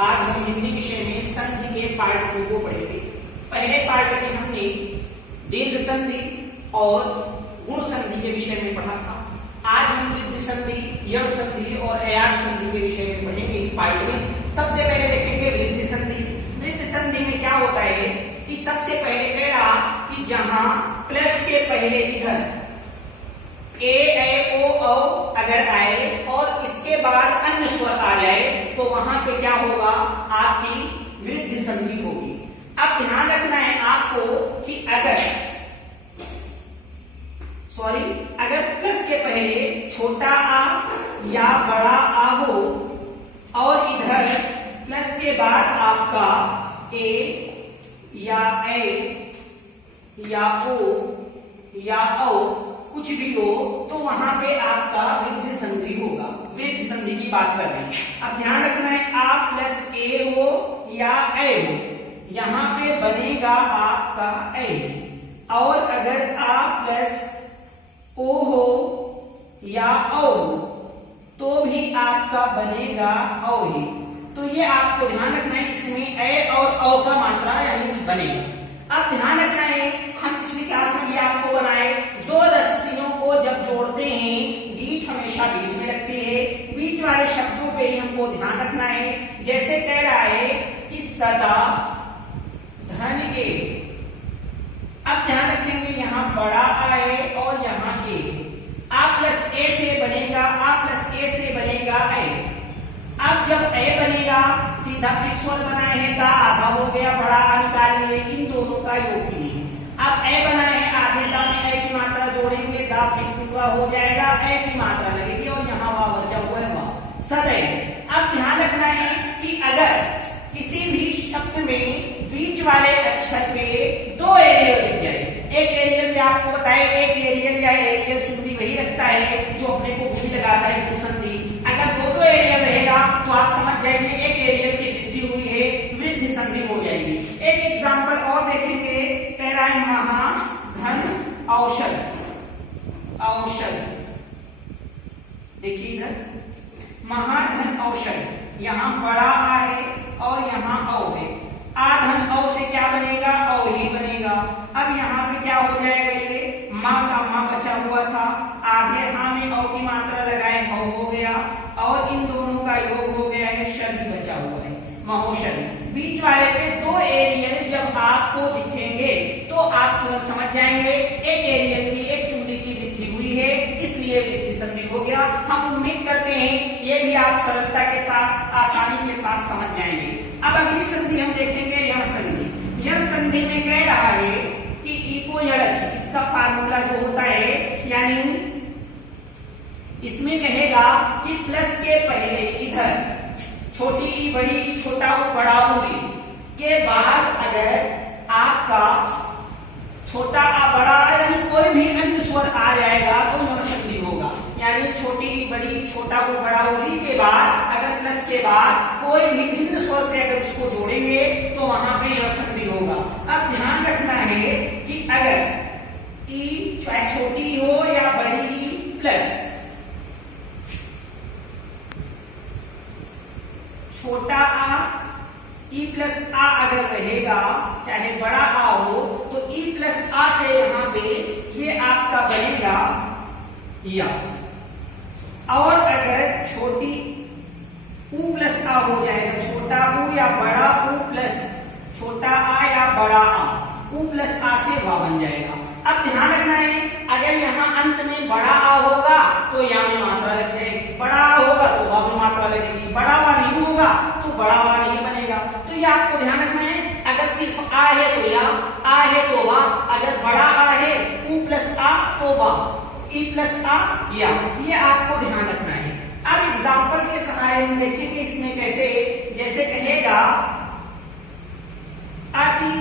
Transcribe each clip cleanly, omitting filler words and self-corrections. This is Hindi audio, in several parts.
आज हम हिंदी विषय में संधि के पार्ट 2 को पढ़ेंगे। पहले पार्ट में हमने दीर्घ संधि और गुण संधि के विषय में पढ़ा था। आज हम वृद्धि संधि, यण संधि और अयाट संधि के विषय में पढ़ेंगे इस पार्ट में। सबसे पहले देखेंगे वृद्धि संधि। वृद्धि संधि में क्या होता है कि सबसे पहले कह रहा कि जहां प्लस के पहले इधर ए ऐ ओ औ अगर आए और इसके बाद अन्य स्वर आ जाए तो वहां पे क्या होगा, आपकी वृद्धि संधि होगी। अब ध्यान रखना है आपको कि अगर प्लस के पहले छोटा आ या बड़ा आ हो और इधर प्लस के बाद आपका ए या ए या ओ या औ कुछ भी हो तो वहां पे आपका वृद्धि संधि होगा। वृद्धि संधि की बात कर रहे हैं। अब ध्यान रखना है आ प्लस ए हो या ए हो, यहां पे बनेगा आपका ए। और अगर आ प्लस ओ हो या औ तो भी आपका बनेगा औ ही। तो ये आपको ध्यान रखना है, इसमें ए और औ का मात्रा यानी बनेगा। अब ध्यान रखना है, हम पिछली क्लास में भी आपको बनाए, दो रस्सियों को जब जोड़ते हैं गीठ हमेशा बीच में लगती है। बीच वाले शब्दों पे ही हमको ध्यान रखना है। जैसे कह रहा है कि सदा धन ए। अब ध्यान रखेंगे यहां बड़ा आए और यहां ए। आ प्लस ए से बनेगा, आ प्लस ए से बनेगा ए। अब जब ए बनेगा सीधा फिर स्वर बनाए हैं दा, आधा हो गया, बड़ा आ निकाल लिए, इन दोनों का योग ही नहीं। अब ए बनाए हैं आधे दा में ए की मात्रा जोड़ेंगे, दा फिर पूरा हो जाएगा, ए की मात्रा लगेगी और यहाँ वाह बचा हुआ है वाह सदैव। अब ध्यान रखना है कि अगर किसी भी शब्द में बीच वाले अक्षर पे दो एरियल लिख जाए, एक एरियल पे आपको बताए, एक एरियल या एरियल चुंडी वही रखता है जो अपने को भूमि लगाता है संधि। अगर दो एरियल रहेगा तो आप समझ जाएंगे एक एरियल की वृद्धि हुई है, वृद्धि संधि हो जाएगी। एक एग्जांपल और देखेंगे, कह रहा है महाधन औषध। औषध देखिए इधर महाधन औषध, यहां बड़ा आ है और यहां औ है। आधन औ से क्या बनेगा, औ ही बनेगा। अब यहाँ पे क्या हो जाएगा, ये माँ का माँ बचा हुआ था, आधे हां में औ की मात्रा लगाए हौ हो गया और इन दोनों का योग हो गया है, शद ही बचा हुआ है महोषधि। बीच वाले पे दो एरियल जब आपको दिखेंगे तो आप तुरंत समझ जाएंगे एक एरियल की, एक चुंडी की वृद्धि हुई है, इसलिए वृद्धि संधि हो गया। हम उम्मीद करते हैं ये भी आप सरलता के साथ, आसानी के साथ समझ जाएंगे। अब अगली संधि हम देखेंगे यण संधि। यण संधि में कह रहा है कि ई को यणच, इसका फार्मूला जो होता है, यानी इसमें कहेगा कि प्लस के पहले इधर छोटी ई बड़ी ई, छोटा ऊ बड़ा ऊ के बाद अगर आपका छोटा आ बड़ा आ यानी कोई भी अन्य स्वर आ जाएगा तो यण संधि होगा। यानी छोटी ई बड़ी ई, छोटा ऊ बड़ा ऊ के बाद अगर प्लस के बाद कोई भी भिन्न स्वर से अगर उसको जोड़ेंगे तो वहां पे यण संधि होगा। अब ध्यान रखना है कि अगर ई चाहे छोटी हो या बड़ी ई प्लस छोटा आ, ई प्लस आ अगर रहेगा, चाहे बड़ा आ हो तो ई प्लस आ से यहां पे ये आपका बनेगा या। और अगर छोटी ऊ प्लस आ हो जाएगा, छोटा ऊ या बड़ा ऊ प्लस छोटा आ या बड़ा आ, ऊ प्लस आ से वा बन जाएगा। अब ध्यान रखना है, अगर यहाँ अंत में बड़ा आ होगा तो या में मात्रा लग जाएगी, बड़ा आ होगा तो वा में मात्रा लगेगी, बड़ा वा नहीं होगा तो बड़ा वा नहीं बनेगा। तो ये आपको ध्यान रखना है, अगर सिर्फ आ है तो या, आ है तो वा, अगर बड़ा आ है ऊ प्लस आ तो वा, ई प्लस आ या, ये आपको ध्यान रखना है। अब एग्जाम्पल के सहारे हम देखेंगे इसमें कैसे, जैसे कहेगा अति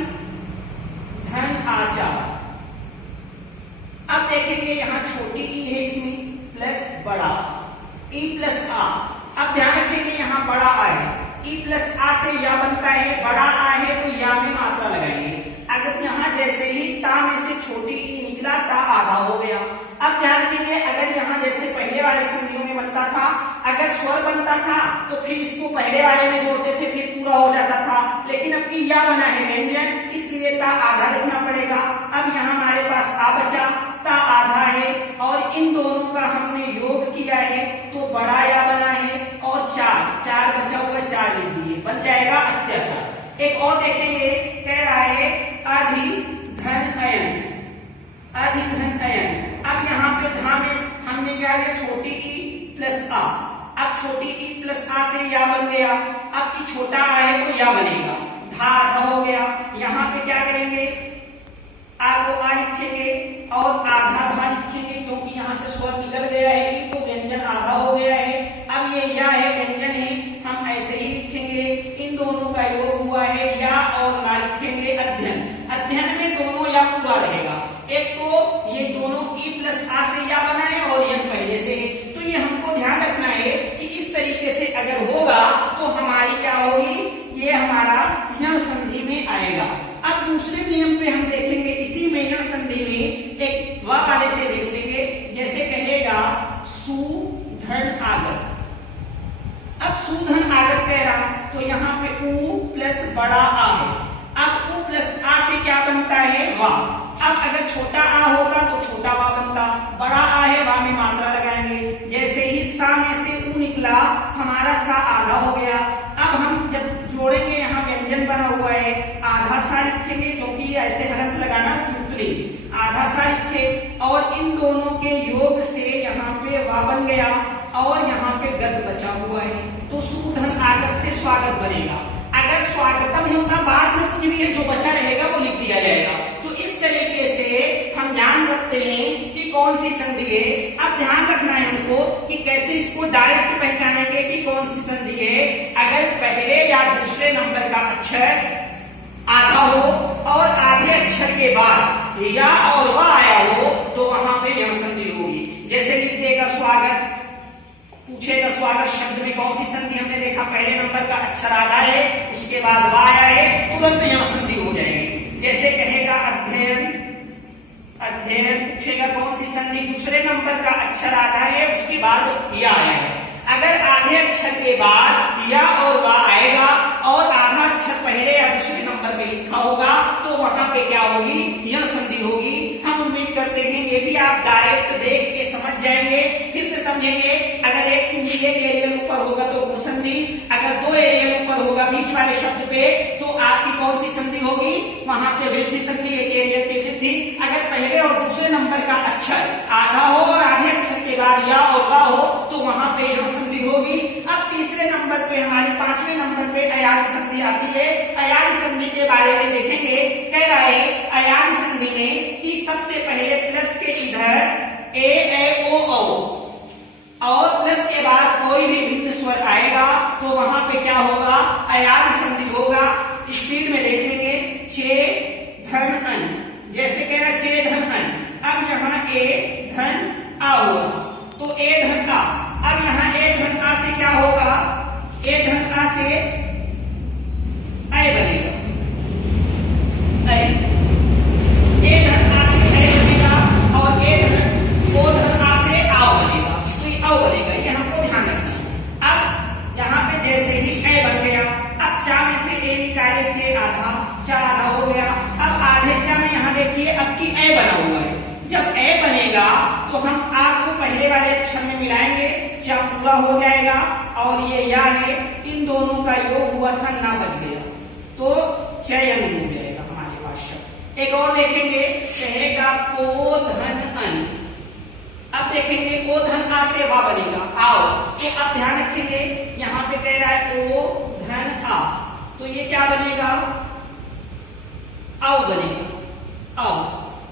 धन आचार। अब देखेंगे यहाँ छोटी ई है इसमें प्लस बड़ा ई प्लस आ। अब ध्यान रखेंगे यहाँ बड़ा आ है, ई प्लस आ से या बनता है, बड़ा आ है तो या में मात्रा लगाएंगे। अगर यहाँ जैसे ही ता में से छोटी ई निकला, ता आधा हो गया। अब ध्यान रखेंगे, अगर यहाँ जैसे पहले वाले संधियों में बनता था, अगर स्वर बनता था तो फिर इसको पहले वाले में जोड़ते थे, फिर या बना है व्यंजन, इसलिए ता आधा लिखना पड़ेगा। अब यहाँ हमारे पास आ बचा, ता आधा है और इन दोनों का हमने योग किया है तो बड़ा या बना है और चार बचा हुआ 4 लिख दिए, बन जाएगा अत्याचार। एक और देखेंगे, कह रहा है आधि धन अयन, आधि धन अयन। अब यहाँ पे धा में हमने क्या लिया, छोटी ई प्लस आ। अब छोटी ई प्लस आ से या बन गया, अब की छोटा आ है तो या बनेगा, धा आधा हो गया। यहाँ पे क्या करेंगे, आ को आ लिखेंगे और आधा धा लिखेंगे क्योंकि यहाँ से स्वर निकल गया है, ई तो व्यंजन आधा हो गया है। अब ये या है व्यंजन है, हम ऐसे ही लिखेंगे, इन दोनों का योग हुआ है या और ना लिखेंगे अध्ययन। अध्ययन में दोनों या पूरा रहेगा, एक तो ये दोनों ई प्लस आ से या बना है और यन पहले से है, तो ये हमको ध्यान रखना है कि इस तरीके से अगर होगा तो हमारी क्या होगी, ये हमारा यण संधि में आएगा। अब दूसरे नियम पे हम देखेंगे, इसी में यण संधि में एक व वाले से देख लेंगे, जैसे कहेगा सुधन आगत। अब सुधन आगत कह रहा तो यहाँ पे उ प्लस बड़ा आ है। अब उ प्लस आ से क्या बनता है, वा। अब अगर छोटा आ होता तो छोटा वा बनता, बड़ा आ है वा में मात्रा लगाएंगे। जैसे ही सा में से उ निकला, हमारा सा आधा हो गया। अब हम जब जोड़ेंगे, यहाँ व्यंजन बना हुआ है, आधा सा लिखेंगे क्योंकि ऐसे हलंत लगाना पुतली, आधा सा लिखे और इन दोनों के योग से यहाँ पे वा बन गया और यहाँ पे गत बचा हुआ है, तो सुधन आगत से स्वागत बनेगा। अगर स्वागतम होता, बाद में कुछ भी है जो बचा रहेगा वो लिख दिया जाएगा। तो इस तरीके से हम जान सकते हैं कि कौन सी संधि है। अब ध्यान रखना है हमको कि कैसे इसको डायरेक्ट पहचानेंगे कि कौन सी संधि है। अगर पहले या दूसरे नंबर का अक्षर आधा हो और आधे अक्षर के बाद या और व आया हो तो वहां पे यह संधि होगी। जैसे लिख देगा स्वागत, पूछेगा स्वागत शब्द में कौन सी संधि, हमने देखा पहले नंबर का अक्षर आधा है, उसके बाद वा आया है, तुरंत यह संधि हो जाएगी। जैसे कहेगा अध्ययन, अध्ययन पूछेगा कौन सी संधि, दूसरे नंबर का अक्षर आधा है, उसके बाद या आया है। अगर आधे अक्षर के बाद या और वा आएगा और आधा अक्षर पहले या दूसरे नंबर पे लिखा होगा तो वहां पे क्या होगी, यह संधि होगी। हम उम्मीद करते हैं ये भी आप डायरेक्ट देख के समझ जाएंगे। फिर से समझेंगे, अगर एक चुंगी एक एरियल ऊपर होगा तो गुण संधि, अगर 2 एरियल ऊपर होगा बीच वाले शब्द पे तो आपकी कौन सी संधि होगी, वहां पे वृद्धि संधि, एक एरियल पे वृद्धि। अगर पहले और दूसरे नंबर का अक्षर आधा हो और आधे अक्षर के बाद या और वा हो तो वहां पे यह संधि होगी। अब तीसरे नंबर पे हमारी 5वें नंबर पे अयादि संधि आती है। अयादि संधि के बारे में देखेंगे, कह रहा है अयादि संधि में कि सबसे पहले प्लस के इधर ए ओ और प्लस के बाद कोई भी भिन्न स्वर आएगा तो वहां पे क्या होगा, अयादि संधि होगा। स्पीड में देख लेंगे, चे धन अन, जैसे कह रहा चे धन अन। अब यहाँ ए धन आ होगा तो ए धन आ। अब यहाँ ए धन आ से क्या होगा, ए धन आ से ऐ बनेगा, ऐ। ए धन आ से ऐ बनेगा और ए धन ओ धन आ से आओ बनेगा, तो ये आओ बनेगा, ये हमको ध्यान रखना है। अब यहाँ पे जैसे ही ऐ बन गया, अब चा में से ए निकाले, चे आधा, चा आधा हो गया। अब आधे चा में यहाँ देखिए अब की ऐ बना हुआ है। जब ए बनेगा तो हम आ को पहले वाले अक्षर में मिलाएंगे, चा पूरा हो जाएगा और ये या है, इन दोनों का योग हुआ था, ना बच गया तो चयन हो जाएगा हमारे पास शब्द। एक और देखेंगे, कहेगा ओ धन अन। अब देखेंगे ओ धन आ से वा बनेगा, आओ। तो अब ध्यान रखेंगे, यहाँ पे कह रहा है ओ धन आ, तो ये क्या बनेगा, आओ बनेगा, आओ।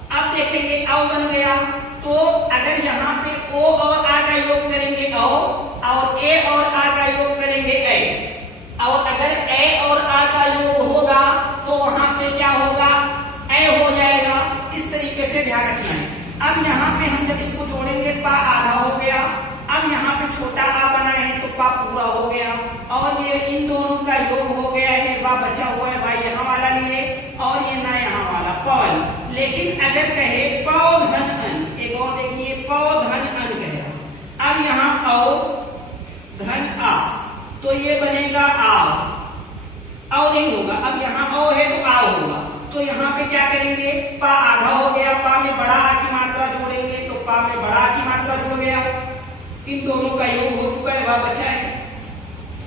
अब देखेंगे औ बन गया तो अगर यहाँ पे ओ और आ का योग करेंगे औ और ए और आ का योग करेंगे ए, और अगर ए और आ का योग होगा तो वहां पे क्या होगा, ए हो जाएगा। इस तरीके से ध्यान रखना है। अब यहाँ पे हम जब इसको जोड़ेंगे, पा आधा हो गया। अब यहाँ पे छोटा आ बना है तो पा पूरा हो गया और ये इन दोनों का योग हो गया है, वा बचा हुआ है, भाई यहाँ वाला लिए और ये ना यहाँ वाला पौल। लेकिन अगर कहे पौ धन अन, एक और देखिए पौ धन अन कह रहा, अब यहाँ औ धन आ तो ये बनेगा आ, और नहीं होगा। अब यहाँ औ है तो यहाँ पे क्या करेंगे, पा आधा हो गया, पा में बड़ा आ की मात्रा जोड़ेंगे तो पा में बड़ा आ की मात्रा जुड़ गया, इन दोनों का योग हो चुका है, वह बचा है,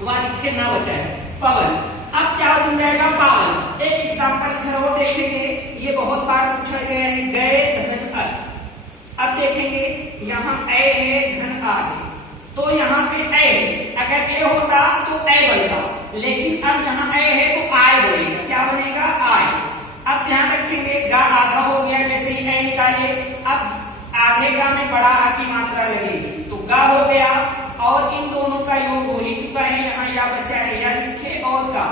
वह लिखे ना बचा है पवन। अब क्या बन जाएगा पावन। एक एग्जांपल इधर और देखेंगे, ये बहुत बार पूछा गया है, गए धन अ। अब देखेंगे यहाँ ए है धन आ है, तो यहाँ पे ए है, अगर ए होता तो ए बनता, लेकिन अब यहाँ ए है तो आय बनेगा, क्या बनेगा आय। अब ध्यान रखेंगे गा आधा हो गया, जैसे ही ए निकाले, अब आधे गा में बड़ा आ की मात्रा लगेगी तो गा हो गया, और इन दोनों का योग हो ही चुका है, यहाँ या बचा है या लिखे और का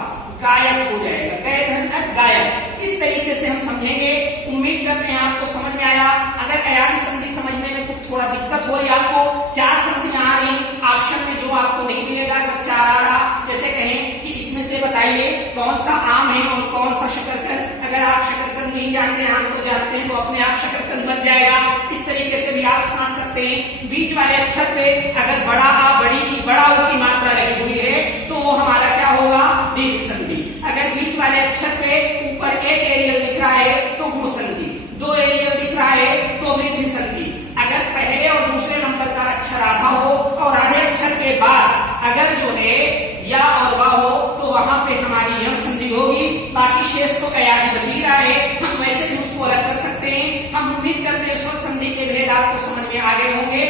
गायक हो जाएगा, गए धन गायक। इस तरीके से हम समझेंगे, उम्मीद करते हैं आपको समझ में आया। अगर अयानी संधि समझने में कुछ थोड़ा दिक्कत हो रही है आपको, 4 संधियां आ रही ऑप्शन में, जो आपको नहीं मिलेगा अगर 4 आ रहा, जैसे कहें कि इसमें से बताइए कौन सा आम है और कौन सा शकरकंद। अगर आप शकरकंद नहीं जानते, आम को जानते हैं, तो अपने आप शकरकंद बन जाएगा। इस तरीके से भी आप समझ सकते हैं। बीच वाले अक्षर पे अगर बड़ा आ बड़ी ई बड़ा ऊ की मात्रा लगी हुई है तो वो हमारा क्या होगा, दीर्घ संधि। अगर बीच वाले अक्षर पे ऊपर एक एरियल दिख रहा है तो गुण संधि, 2 एरियल दिख रहा है तो वृद्धि संधि। अगर पहले और दूसरे नंबर का अक्षर आधा हो और आधे अक्षर के बाद अगर जो है या और वाह हो तो वहां पे हमारी यण संधि होगी। बाकी शेष तो अयानी बच ही रहा है, हम वैसे भी उसको अलग कर सकते हैं। हम उम्मीद करते हैं स्वर संधि के भेद आपको समझ में आ गए होंगे।